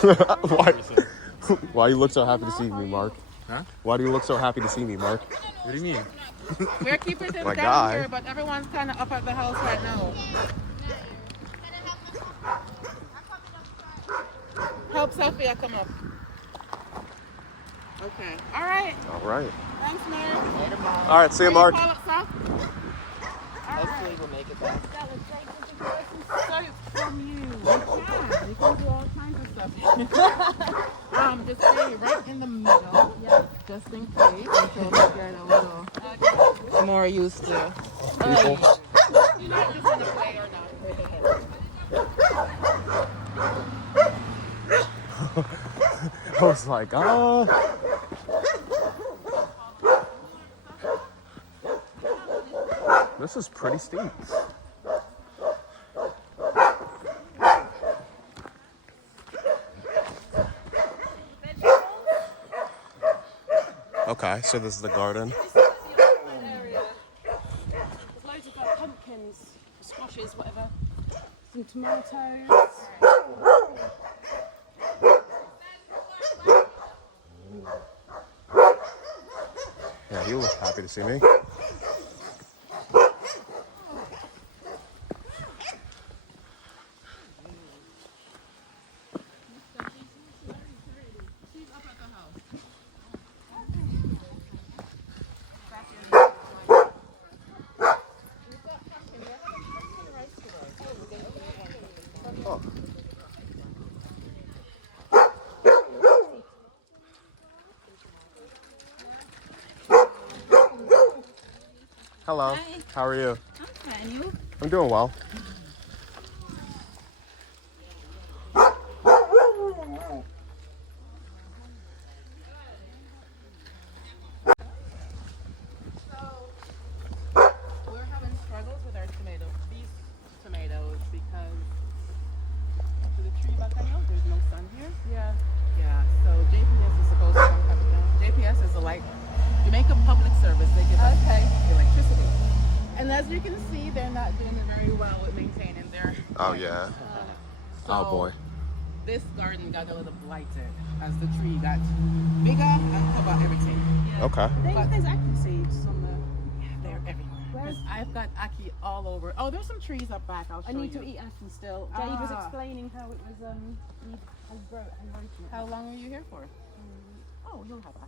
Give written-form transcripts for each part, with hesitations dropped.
Why? Why you look so happy to see me, Mark? Huh? Why do you look so happy to see me, Mark? What do you mean? We're keeping them My down guy. here, but everyone's kind of up at the house right now. Help Sophia come up. Okay. All right. All right. Thanks, Mark. Later, Mom. All right, see you, Can Mark. call up, Soph? Hopefully we'll make it back. So from you. You can do all kinds of stuff. Just stay right in the middle. Yeah. Just in case. Until we get a little more used to. People. You're not just gonna play or not. I was like, oh. This is pretty steep. Okay, so this is the garden. Area. There's loads of pumpkins, squashes, whatever. Some tomatoes. Yeah, he was happy to see me. Hello. Hi. How are you? I'm fine, you? I'm doing well. We're having struggles with our tomatoes, these tomatoes, because to the tree back there's no sun here. Yeah. Yeah, so JPS is supposed to come cut it down. JPS is a Jamaica Public Service. They give us electricity. And as you can see, they're not doing it very well with maintaining their Oh, yeah. so Oh, boy. This garden got a little blighted as the tree got bigger and covered everything. Okay. There's acne seeds on the... They're everywhere. Where's- I've got ackee all over. Oh, there's some trees up back. I'll show I need you. to eat acne still. Jade was Ah. explaining how it was, you had grown it. How long were you here for? Oh, you'll have ackee.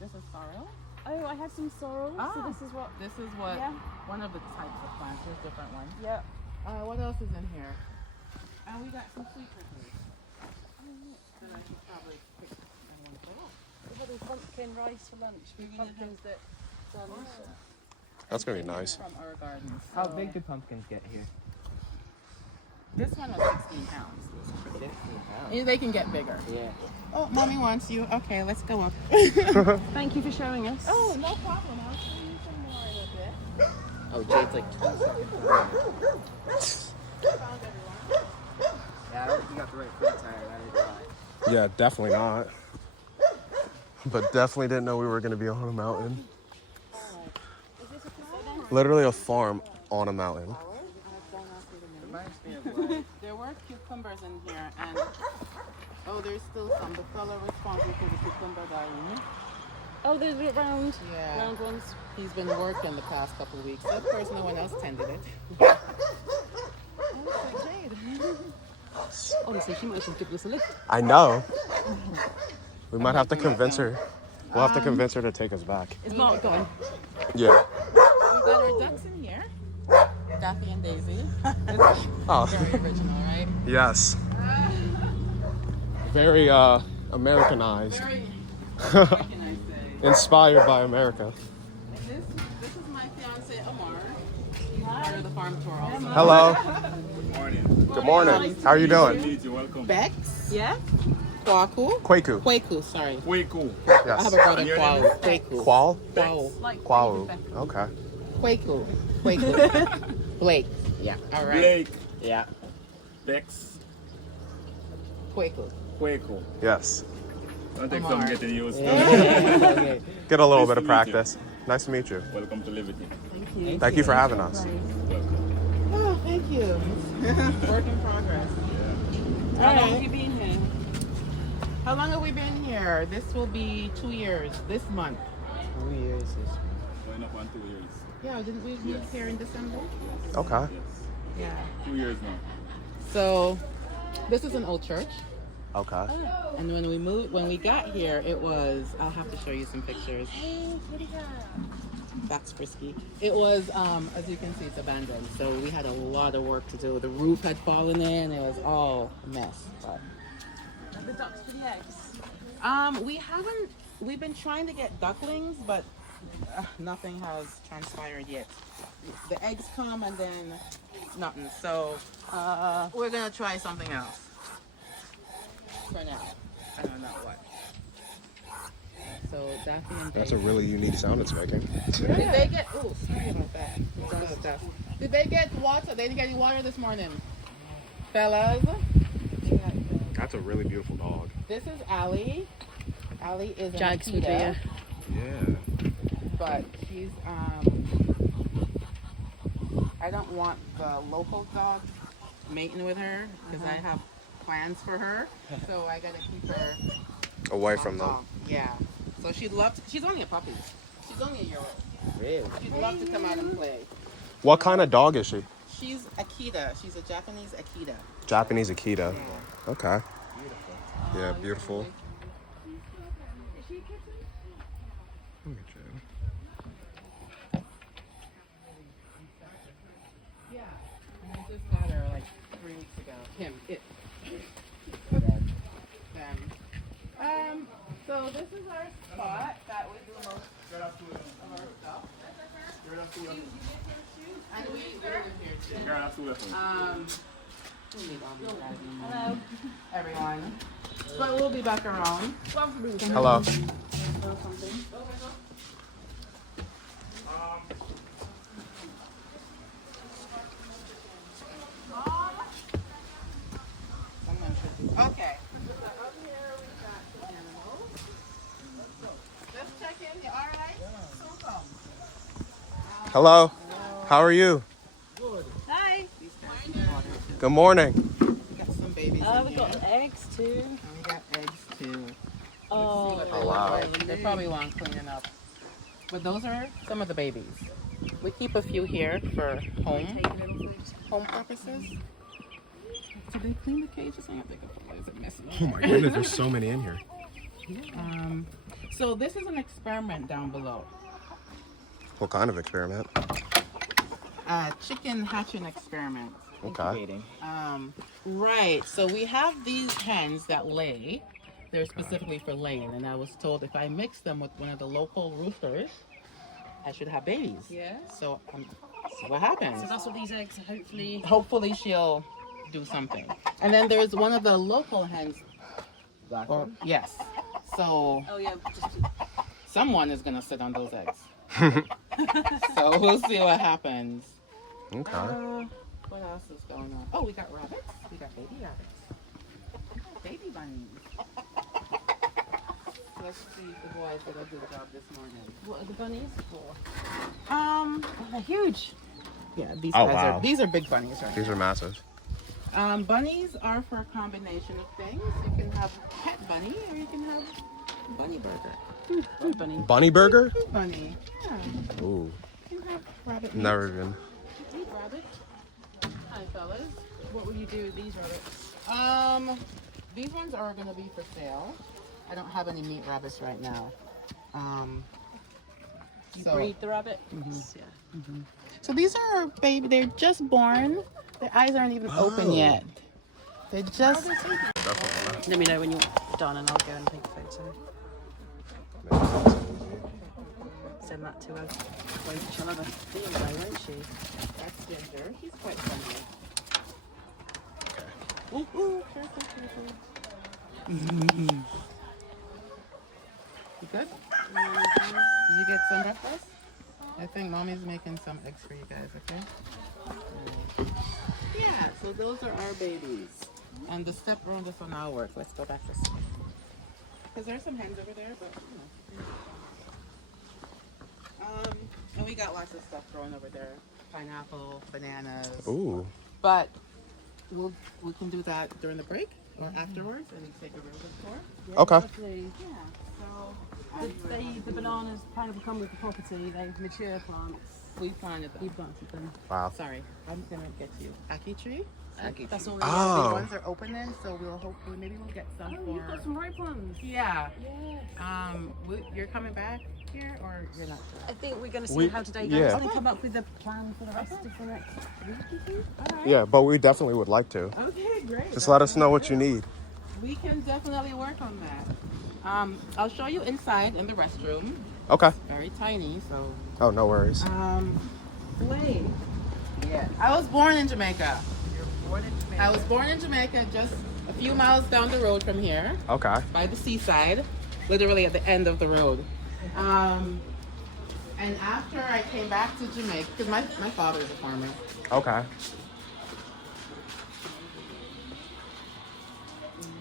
This is sorrel. Oh, I had some sorrel. So Ah. this is what... This is what Yeah. one of the types of plants. There's different ones. Yeah. What else is in here? And we got some sweet potatoes. That I should probably pick. We had a pumpkin rice for lunch. Pumpkins that... That's going to be nice. From our gardens. How So big do pumpkins get here? This one was 16 pounds. 16 pounds. Yeah, they can get bigger. Yeah. Oh, mommy wants you. Okay, let's go up. Thank you for showing us. Oh, no problem. I'll show you some more in a bit. Oh, Jade's like 2 seconds. Found everyone. Yeah, I don't think you got the right fruit tire. That is why. Yeah, definitely not. But definitely didn't know we were going to be on a mountain. Literally a farm on a mountain. Reminds me of like... There were cucumbers in here, and there's still some. The fellow responsible for the cucumber garden. Oh, there's round Yeah. ones. He's been working the past couple of weeks. Of course, no one else tended it. Honestly, she might have given us a lift. I know. We might have to convince her. We'll have to convince her to take us back. Is Mark going? Yeah. We got our ducks in here. Daffy and Daisy. Oh, Very original, right? yes. Very Americanized. Very, what can I say? Inspired by America. This is my fiance Amar. Part of the farm tour also. Hello. Good morning. Good morning. How are you doing? Meet you. Welcome. Bex. Yeah? Kwaku. Kwaku. Kwaku, sorry. Way cool. I have Yes. a brother, And your Kwaku. name Kwaku. Qual? Kwaku. Like Qualu. Okay. Kwaku. Kwaku. Blake. Yeah. All right. Blake. Yeah. Bex. Kwaku. Way cool. Yes. Don't take Amar. some getting used to. Okay. Get a little Nice bit of to meet you. practice. Nice to meet you. Welcome to Livity. Thank you for having us. Welcome. Oh, thank you. Work in progress. Yeah. How long have you been here? How long have we been here? This will be 2 years this month. 2 years is Going up on 2 years. Yeah, didn't we move here in December? Okay. Yeah. 2 years now. So this is an old church. Okay. And when we got here, it was, I'll have to show you some pictures. That's frisky. It was, as you can see, it's abandoned. So we had a lot of work to do. The roof had fallen in. It was all a mess. But The ducks for the eggs. we've been trying to get ducklings, but nothing has transpired yet. The eggs come and then nothing. So we're gonna try something else for now. I don't know what. So Daffy and That's a Dave. really unique sound it's making. Did they get? Oh, sorry about that. Dust. Did they get water? They didn't get any water this morning, fellas. That's a really beautiful dog. This is Allie. Allie is an Jags would be Akita, Yeah. but she's I don't want the local dog mating with her because I have plans for her, so I gotta keep her Away from them. Yeah. So she'd love to, she's only a puppy. She's only a year old. really. She'd love to come out and play. What kind of dog is she? She's Akita. She's a Japanese Akita. Japanese Akita. Yeah. Okay. Yeah, beautiful. Yeah. And I just got her like 3 weeks ago. It. So this is our spot that we do most of our stuff. And we live here too. Hello, everyone. But we'll be back around. Hello. Okay. Let's check in. You all right? Hello. How are you? Hi. Good morning. We got some babies in We here. got eggs too. And we got eggs too. Oh, Oh, wow. They probably want cleaning up. But those are some of the babies. We keep a few here for home purposes. Did they clean the cages? I don't think is it messy? Oh my goodness, there's so many in here. So this is an experiment down below. What kind of experiment? Chicken hatching experiment. Okay. Right. So we have these hens that lay. They're specifically for laying, and I was told if I mix them with one of the local roosters, I should have babies. Yeah. So see what happens. So that's what these eggs are hopefully. Hopefully she'll do something. And then there's one of the local hens. Yes. So Oh yeah. someone is gonna sit on those eggs. So we'll see what happens. Okay. What else is going on? Oh, we got rabbits. We got baby rabbits. Baby bunnies. Let's see if the boys did a good job this morning. What are the bunnies for? They're huge. Yeah, these Oh, guys wow. are. These are big bunnies, right? These are massive. Bunnies are for a combination of things. You can have pet bunny, or you can have bunny burger. Food bunny. Bunny burger? Food bunny. Yeah. Ooh, You can have rabbit meat. never been. Eat rabbit. Hi, fellas. What will you do with these rabbits? These ones are gonna be for sale. I don't have any meat rabbits right now. You So- breed the rabbits? Yeah. So these are baby. They're just born. Their eyes aren't even open yet. They're just. Let me know when you're done and I'll go and take a photo. Send that to her. Wait, she'll have a field day, won't she? That's Ginger. He's quite friendly. Ooh, ooh, careful, careful. You good? Did you get some breakfast? I think mommy's making some eggs for you guys, okay? Yeah, so those are our babies. And the step around this one now work. Let's go back this way. Because there's some hens over there, but you know. And we got lots of stuff growing over there. Pineapple, bananas. Ooh. But we can do that during the break or afterwards, and take a real good tour. Okay. Lovely. Yeah. So The bananas pineapple come with the property. They mature plants. we planted them. You planted them. Wow. Sorry, I'm gonna get you Aki tree. That's all. The Oh. ones are opening, so we'll hopefully maybe we'll get some Oh, you've for. got some ripe ones. Yeah. Yes. You're coming back here, or you're not sure? I think we're going to see We- how today yeah. goes and then come up with a plan for the rest of the next week. You think? All right. Yeah, but we definitely would like to. Okay, great. Just let us know what you need. We can definitely work on that. I'll show you inside in the restroom. Okay. Very tiny, so. Oh, no worries. Wait. Yeah. I was born in Jamaica. You're born in Jamaica. I was born in Jamaica, just a few miles down the road from here, Okay. by the seaside, literally at the end of the road. And after I came back to Jamaica, because my father is a farmer. Okay.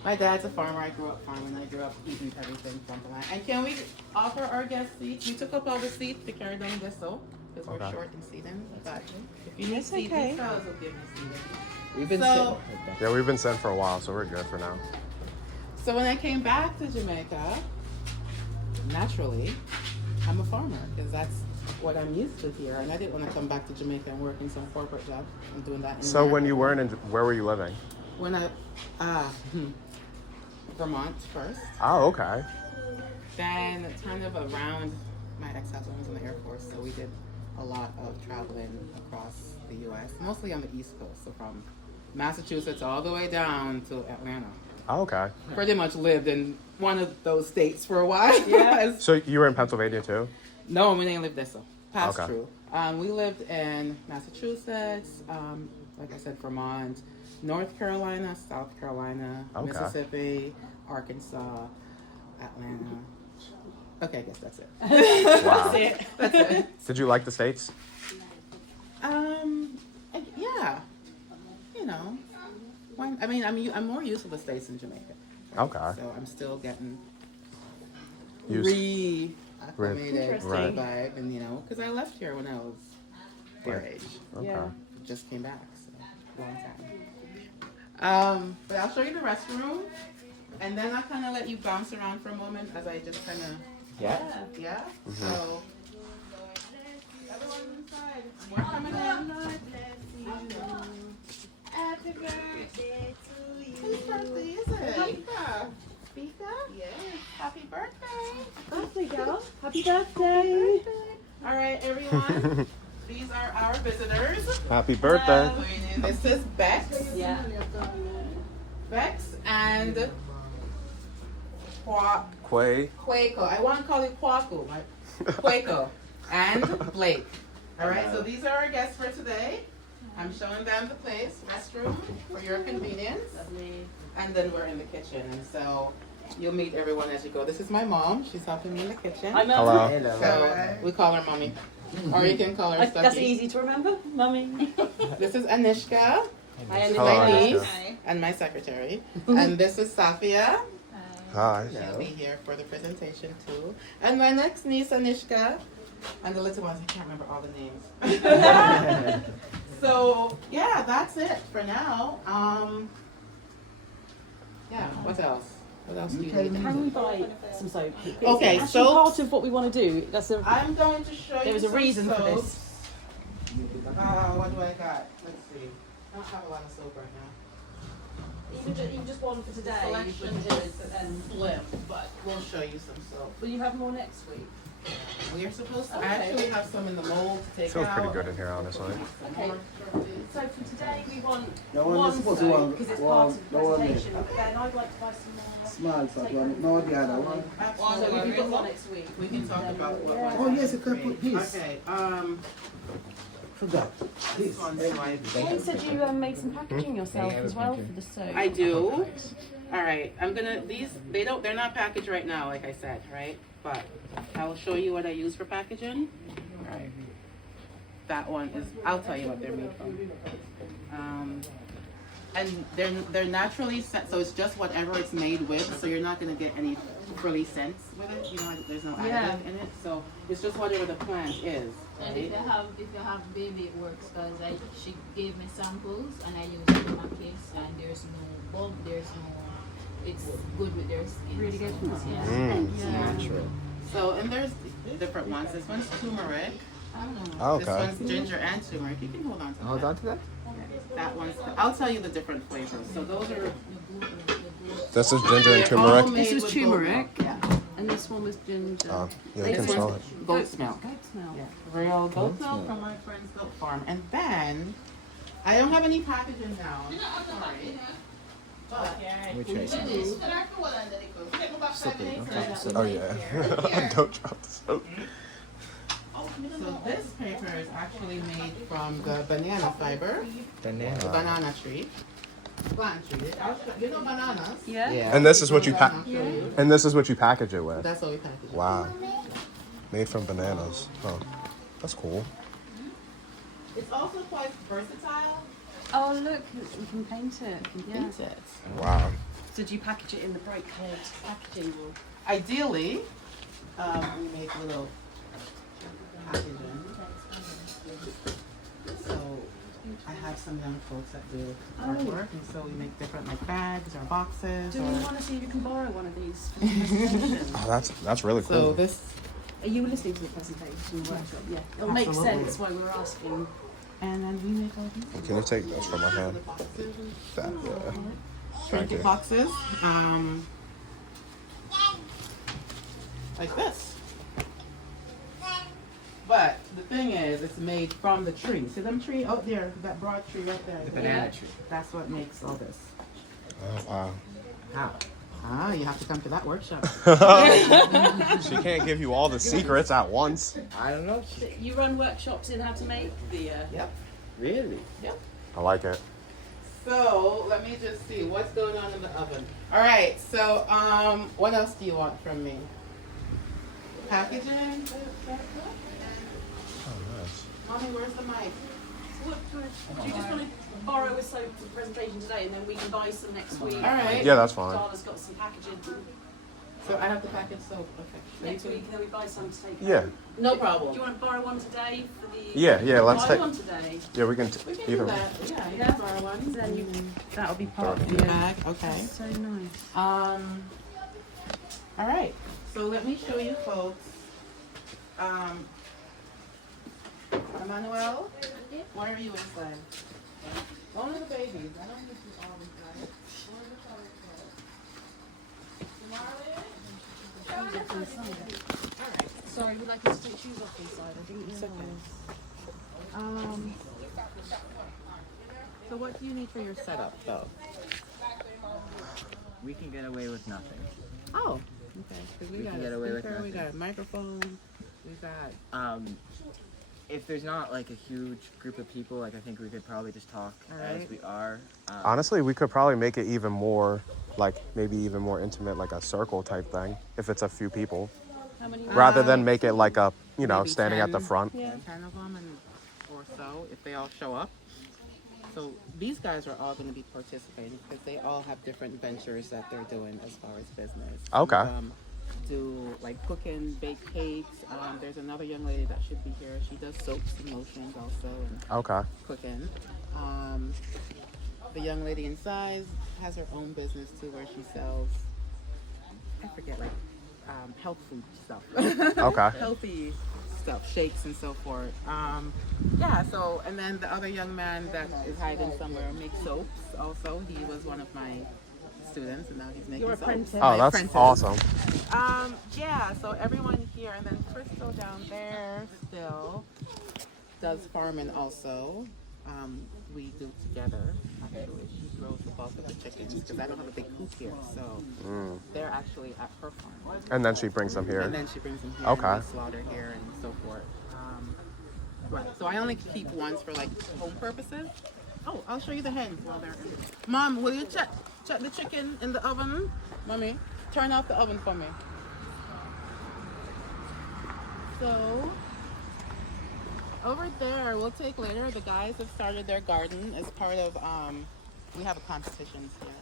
My dad's a farmer. I grew up farming. I grew up eating everything from the land. And can we offer our guests seats? We took up all the seats to carry down this so because we're Okay. short in seating. But if you need That's seats, okay. these fellas will give you seating. We've been So- sitting. Yeah, we've been sent for a while, so we're good for now. So when I came back to Jamaica, naturally, I'm a farmer because that's what I'm used to here. And I didn't want to come back to Jamaica and work in some corporate job. I'm doing that. In So when America. you weren't in, where were you living? When I, Vermont first. Oh, okay. Then kind of around, my ex-husband was in the Air Force, so we did a lot of traveling across the U.S., mostly on the East Coast, so from Massachusetts all the way down to Atlanta. Oh, okay. Pretty much lived in one of those states for a while. Yeah. So you were in Pennsylvania too? No, we didn't live there, so past Okay. true. We lived in Massachusetts, like I said, Vermont, North Carolina, South Carolina, Okay. Mississippi, Arkansas, Atlanta. Okay, I guess that's it. Wow. That's it. Did you like the States? Yeah. You know, I'm more used to the States than Jamaica. Okay. So I'm still getting Used- reacclimated to Right. the vibe, and because I left here when I was their age. Okay. Yeah. Just came back, so long time. But I'll show you the restroom, and then I'll kind of let you bounce around for a moment as I just kind of, Yeah. yeah. So everyone's inside. We're coming in. Happy birthday to you. Whose birthday is it? Pika. Pika? Yes. Happy birthday. Birthday girl. Happy birthday. All right, everyone. These are our visitors. Happy birthday. This is Bex. Yeah. Bex and Quay. Quaco. I want to call you Quaco. Right? Quaco. And Blake. All right, so these are our guests for today. I'm showing them the place, restroom, for your convenience. And then we're in the kitchen. And so you'll meet everyone as you go. This is my mom. She's helping me in the kitchen. I'm Hello. Hello. So we call her Mommy. Or you can call her That's Stucky. easy to remember, Mummy. This is Anishka. Hello, My niece Anishka. and my secretary. And this is Safia. Hi. She'll be here for the presentation too. And my next niece, Anishka. And the little ones, I can't remember all the names. So, yeah, that's it for now. Yeah, what else? What else do you need? Can we buy some soap? Okay, Actually, soaps. part of what we want to do. I'm going to show you There was a some reason for soaps. this. What do I got? Let's see. I don't have a lot of soap right now. Even just one for today. Selection is slim, but we'll show you some soap. Will you have more next week? We are supposed to Okay. actually have some in the mold to take Feels out. pretty good in here, honestly. Okay. So for today we want No one one is supposed to soap want because it's one- part of the no one presentation. But then I'd like to buy some more. Small fat one, no the other one. So Absolutely. we've got one next week. We can talk about what Yeah. one. Oh yes, you can put this. Okay, Forgot. This. this one's my. You said you made some packaging yourself as well for the soap. I do. All right, they're not packaged right now, like I said, right? But I will show you what I use for packaging. All right. That one is, I'll tell you what they're made from. And they're naturally scent, so it's just whatever it's made with, so you're not gonna get any frilly scents with it, there's no additive Yeah. in it, so it's just whatever the plant is. And Right? if you have baby, it works because she gave me samples and I used it in my case and there's no bulb, there's no. It's good with their skin. Really good. Yeah. Mm. Natural. So, and there's different ones. This one's turmeric. Oh, This okay. one's ginger and turmeric. You can hold on to Hold that. on to that. That one's. I'll tell you the different flavors. So those are. This is ginger and they're all turmeric. made This was with goat turmeric. milk. Yeah. And this one was ginger. Oh, yeah, you This can one's smell it. goat's milk. Goat's milk. Yeah, real goat milk from my friend's goat farm. And then, I don't have any packaging now. Sorry. But, Let me try some. Slippery. Don't drop the soap. Oh yeah. Don't drop the soap. so this paper is actually made from the banana fiber, the Banana. banana tree. Plant tree. You know bananas? Yeah. Yeah. And this is what you I'll pack. show you. And this is what you package it with. That's what we package. Wow. Made from bananas. Oh, that's cool. It's also quite versatile. Oh look, we can paint it. Yeah. Paint it. Wow. So do you package it in the bright coloured packaging? Or? Ideally, we make little packaging. So I have some young folks that do artwork, and so we make different like bags or boxes. Do or... we want to see if you can borrow one of these for the presentation? Oh, that's really So cool. this, Are you listening to the presentation workshop? Yeah. It'll make Absolutely. sense why we're asking. and then we make all these Can you take this from my hand? boxes and That, yeah. Thank printed you. boxes, like this. But the thing is, it's made from the tree. See them tree out there, that broad tree right there. The banana tree. That's what makes all this. Oh, wow. How? Ah, you have to come to that workshop. She can't give you all the secrets at once. I don't know. You run workshops in how to make the. Yep. Really? I like it. So let me just see what's going on in the oven. All right. So what else do you want from me? Packaging. Oh, nice. Mommy, where's the mic? Do you just want to borrow a soap for the presentation today, and then we can buy some next week? All right. Yeah, that's fine. Dala's got some packaging. So I have to package soap. Okay. Next week, then we buy some to take. Yeah. home. No Do problem. you want to borrow one today for the? Yeah, let's buy take. one today. Yeah, we can. We can do Either. that. Yeah, you Yeah. can borrow one. Then you. That'll be part Throw of it the in. Bag. Okay. So nice. All right. So let me show you folks. Emmanuel, why are you inside? One of the babies. I don't need you all inside. Sorry, would like us to take shoes off inside? I didn't realise. So what do you need for your setup, though? We can get away with nothing. Oh, okay. 'Cause we We got can a get away with speaker, we nothing. got a microphone, we got. If there's not like a huge group of people, like I think we could probably just talk Alright. as we are. Honestly, we could probably make it even more, like maybe even more intimate, like a circle type thing, if it's a few people, How many? rather than make it like a, you know, Maybe standing at the 10. front. 10 of them or so, if they all show up. So these guys are all going to be participating because they all have different ventures that they're doing as far as business. Okay. Do like cooking, bake cakes. There's another young lady that should be here. She does soaps and lotions also and Okay. cooking. The young lady inside has her own business too where she sells, I forget, like health food stuff. Okay. Healthy stuff, shakes and so forth. Yeah, so, and then the other young man that is hiding somewhere makes soaps also. He was one of my students and now he's making Your soaps. apprentice. Oh, My that's apprentice. awesome. Yeah, so everyone here, and then Crystal down there still does farming also. We do together. Actually, she grows the bulk of the chickens because I don't have a big coop here, so they're actually at her farm. And then she brings them And here. then she brings them here. Okay. And we slaughter here and so forth. Right. So I only keep ones for like home purposes. Oh, I'll show you the hens while they're in. Mom, will you check the chicken in the oven? Mommy, turn off the oven for me. So over there, we'll take later. The guys have started their garden as part of. We have a competition here.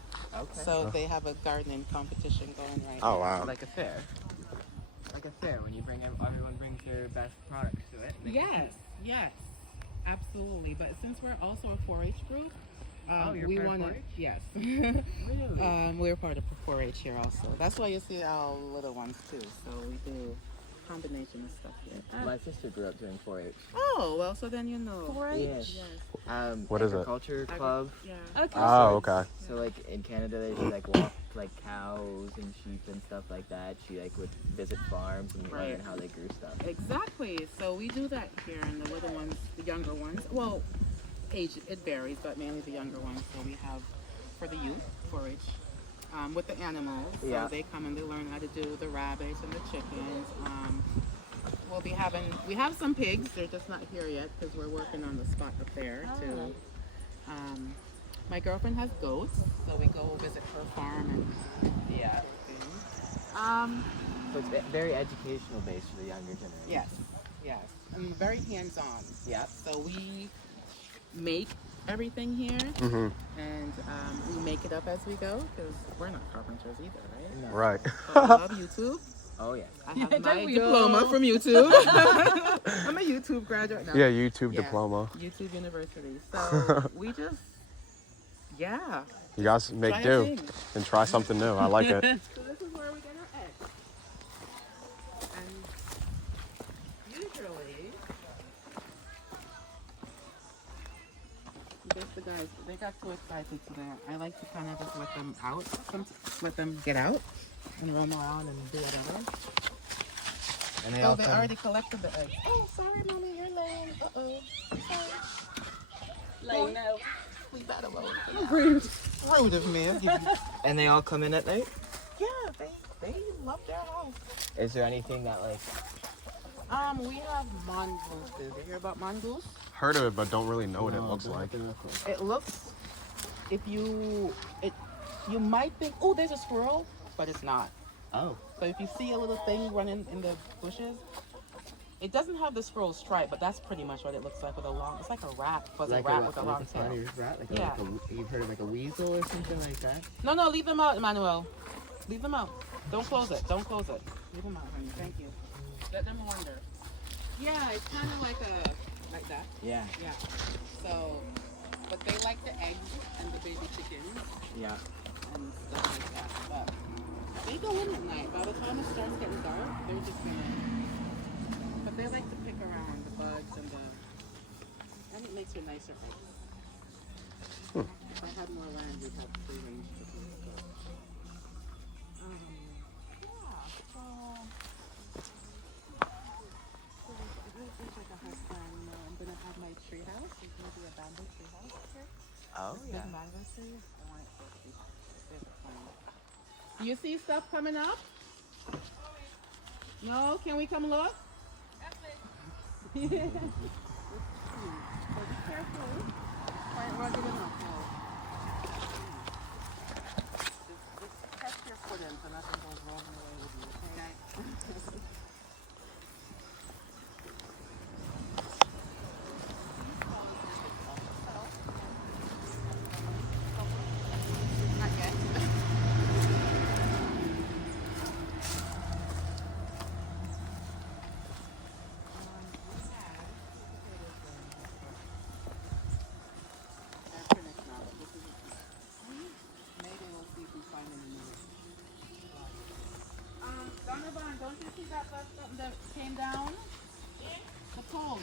Okay. So they have a gardening competition going right Oh now. wow. Like a fair. Like a fair when you bring everyone brings their best products to it. Yes, yes, absolutely. But since we're also a 4-H group, You're we part of want to, 4-H? yes. Really? We're part of 4-H here also. That's why you see our little ones too. So we do combination of stuff here. My sister grew up doing 4-H. Oh, well, so then you know. 4-H? Yes. What is it? Agriculture club. Yeah. Okay. Oh, okay. So like in Canada, they like walk like cows and sheep and stuff like that. She like would visit farms and learn Right. how they grew stuff. Exactly. So we do that here, and the little ones, the younger ones. Well, age it varies, but mainly the younger ones. So we have for the youth 4-H with the animals. So Yeah. they come and they learn how to do the rabbits and the chickens. We have some pigs. They're just not here yet because we're working on the spot up there too. My girlfriend has goats, so we go visit her farm and Yeah. um. So it's very educational based for the younger generation. Yes, yes, and very hands-on. Yeah. So we make everything here, Mm-hmm. and we make it up as we go because we're not carpenters either, right? No. Right. So I love YouTube. Oh yeah. I have Yeah, my don't we diploma all? from YouTube. I'm a YouTube graduate now. Yeah, YouTube Yeah. diploma. YouTube University. So we just, yeah. You guys make Try a do thing. and try something new. I like it. So this is where we get our eggs. And usually, I guess the guys, they got too excited today. I like to kind of just let them out, let them get out and roam around and do whatever. And they Oh, all they come. already collected the eggs. Oh, sorry, mommy, you're lame. Uh-oh. Sorry. Like, no. Leave that alone. Rude. Rude of me. And they all come in at night. Yeah, they love their house. Is there anything that like? We have mongoose. Did you hear about mongoose? Heard of it, but don't really know what it looks like. It looks, you might think, oh, there's a squirrel, but it's not. Oh. So if you see a little thing running in the bushes, it doesn't have the squirrel stripe, but that's pretty much what it looks like with a long, it's like a rat, fuzzy rat with a long tail. rat, like Yeah. you've heard of like a weasel or something like that? No, leave them out, Emmanuel. Leave them out. Don't close it. Don't close it. Leave them out, honey. Thank you. Let them wander. Yeah, it's kind of like that. Yeah. Yeah. So, but they like the eggs and the baby chickens Yeah. and stuff like that. But they go in at night. By the time it starts getting dark, they're just gonna. But they like to pick around the bugs and it makes for nicer eggs. If I had more land, we'd have free range chickens. But, yeah. So. I'm gonna have my tree house. It's gonna be a bamboo tree house here. Oh Big mango trees. I want it to be super fun. Do you see stuff coming up? No? Can we come look? So be careful. Quite rugged enough. No. Just press your foot in so nothing goes wrong in the way with you. Okay? Not yet. They're finished now, but this is maybe we'll see if we find any more. Donovan, don't you see that something that came down? The pole.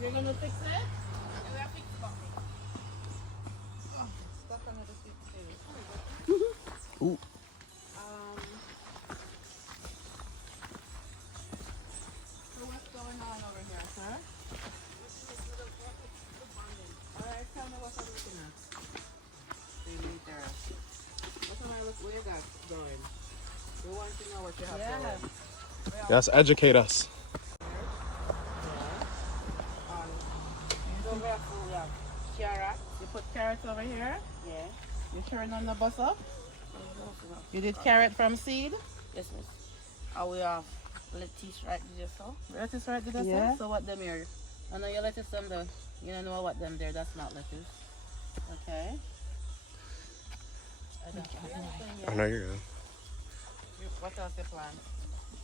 You're gonna fix it? Oh, it's stuck under the sweet potatoes. Ooh. So what's going on over here, sir? Alright, tell me what I'm looking at. They need their... What am I looking... Where you got going? We want to know what you have going. Yes, educate us. Carrot. You put carrots over here? Yeah. You turn on the bus up? You did carrot from seed? Yes, miss. We have lettuce right there, so. Lettuce right there, Yeah. so what them here? I know your lettuce them there. You don't know what them there, that's not lettuce. Okay. I know you're good. What else they plant?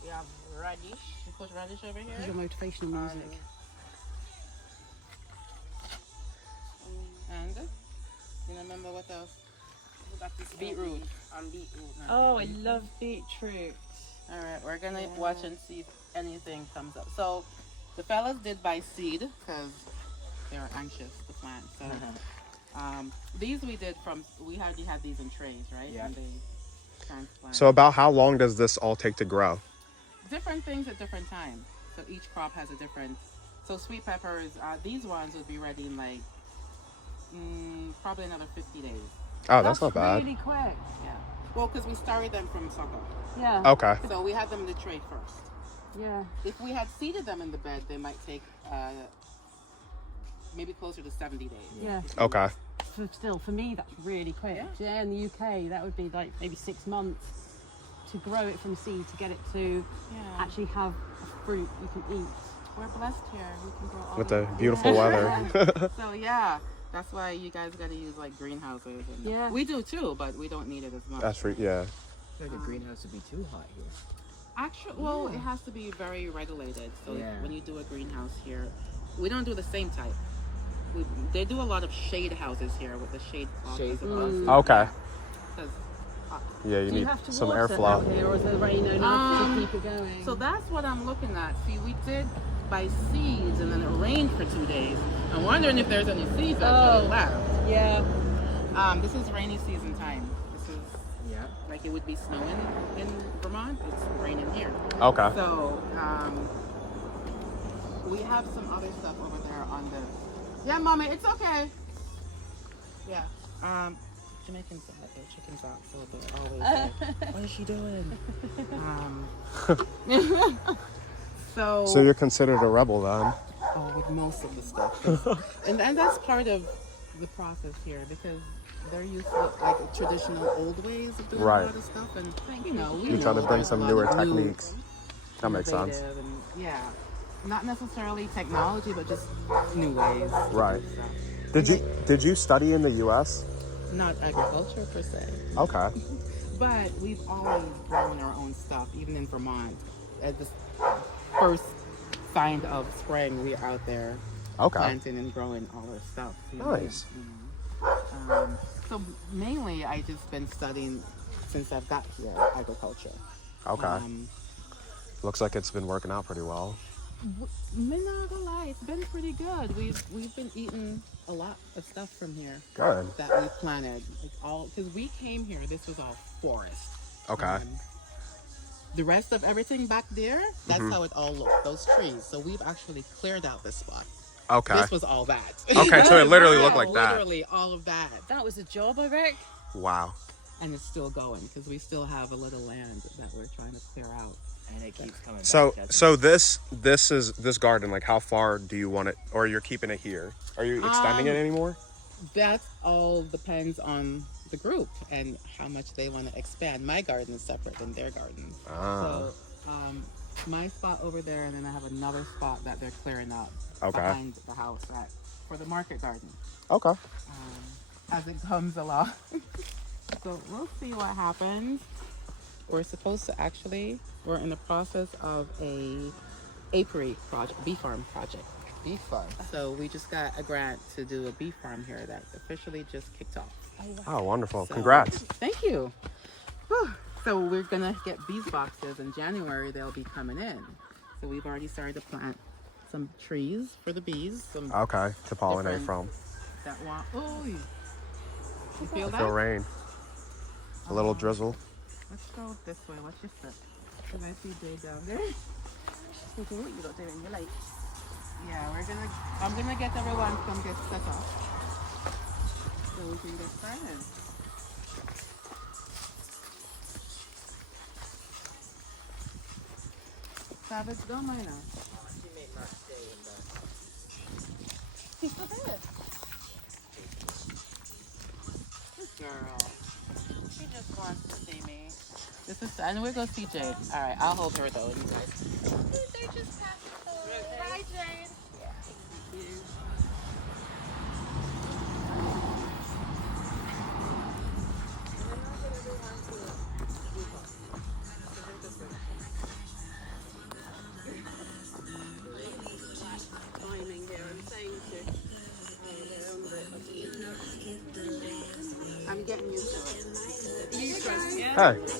We have radish. You put radish over here? Your motivational music. and you remember what else? Beetroot. Beetroot. Oh, I love beetroot. All right, we're gonna watch and see if anything comes up. So the fellas did buy seed because they were anxious to plant. So these we already had these in trays, right? Yeah. And they transplant. So about how long does this all take to grow? Different things at different times. So each crop has a different. So sweet peppers, these ones would be ready in like probably another 50 days. Oh, that's not bad. Really quick. Yeah. Well, because we started them from sucker. Yeah. Okay. So we had them in the tray first. Yeah. If we had seeded them in the bed, they might take maybe closer to 70 days. Yeah. Okay. For me, that's really quick. Yeah. In the UK, that would be like maybe 6 months to grow it from seed to get it to actually have a fruit you can eat. We're blessed here. We can grow all With the of beautiful weather. So yeah, that's why you guys got to use like greenhouses. And Yeah. We do too, but we don't need it as much. That's for yeah. I feel like a greenhouse would be too hot here. Actually, well, it has to be very regulated. So Yeah. when you do a greenhouse here, we don't do the same type. They do a lot of shade houses here with the shade cloth. Shade Okay. Because Yeah, you Do you need have to some water it out airflow. here, or is there rain enough to keep it going? So that's what I'm looking at. See, we did buy seeds and then it rained for 2 days. I'm wondering if there's any seeds actually left. yeah. This is rainy season time. This is Yeah. like it would be snowing in Vermont. It's raining here. Okay. So we have some other stuff over there on the. Yeah, mommy, it's okay. Yeah. Jamaicans let their chickens out, so they're always like, "What is she doing?" So you're considered a rebel then? With most of the stuff, and that's part of the process here because they're used to like traditional old ways of doing Right. a lot of stuff, and we You're trying to bring there's some a lot newer of new, techniques. That makes sense. innovative and, yeah, not necessarily technology, but just new ways. to do Right. stuff. Did you study in the U.S.? Not agriculture per se, Okay. but we've always grown our own stuff, even in Vermont. At the first sign of spring, we're out there Okay. planting and growing all our stuff. Nice. So mainly, I just been studying since I've got here agriculture. Okay. Looks like it's been working out pretty well. I'm not gonna lie, it's been pretty good. We've been eating a lot of stuff from here. Good. That we planted. It's all because we came here. This was all forest. Okay. The rest of everything back there, that's how it all looked. Those trees. So we've actually cleared out this spot. Okay. This was all that. Okay, so it literally looked like that. Literally all of that. That was a job, I reckon. Wow. And it's still going because we still have a little land that we're trying to clear out. And it keeps coming So back. so this garden, like how far do you want it, or you're keeping it here? Are you extending it anymore? That all depends on the group and how much they want to expand. My garden is separate than their garden. Ah. So my spot over there, and then I have another spot that they're clearing up Okay. behind the house for the market garden Okay. as it comes along. So we'll see what happens. We're supposed to we're in the process of a apiary project, bee farm project. Beef farm. So we just got a grant to do a bee farm here that officially just kicked off. Oh, wonderful. So- Congrats. Thank you. Whew. So we're gonna get bees boxes in January. They'll be coming in. So we've already started to plant some trees for the bees. Some Okay. To pollinate Different- from. that want. Oh, you feel I that? feel rain. A little drizzle. Let's go this way. Watch your step. Can I see Jay down there? What you got doing? You like? Yeah, I'm gonna get everyone to come get set up so we can get started. Savage, don't mind us. She may not stay in the. He's still there. Good girl. She just wants to see me. This is, and we're gonna see Jade. All right, I'll hold her though. You guys. They're just passing. Hi, Jane. Timing here and saying to Hey.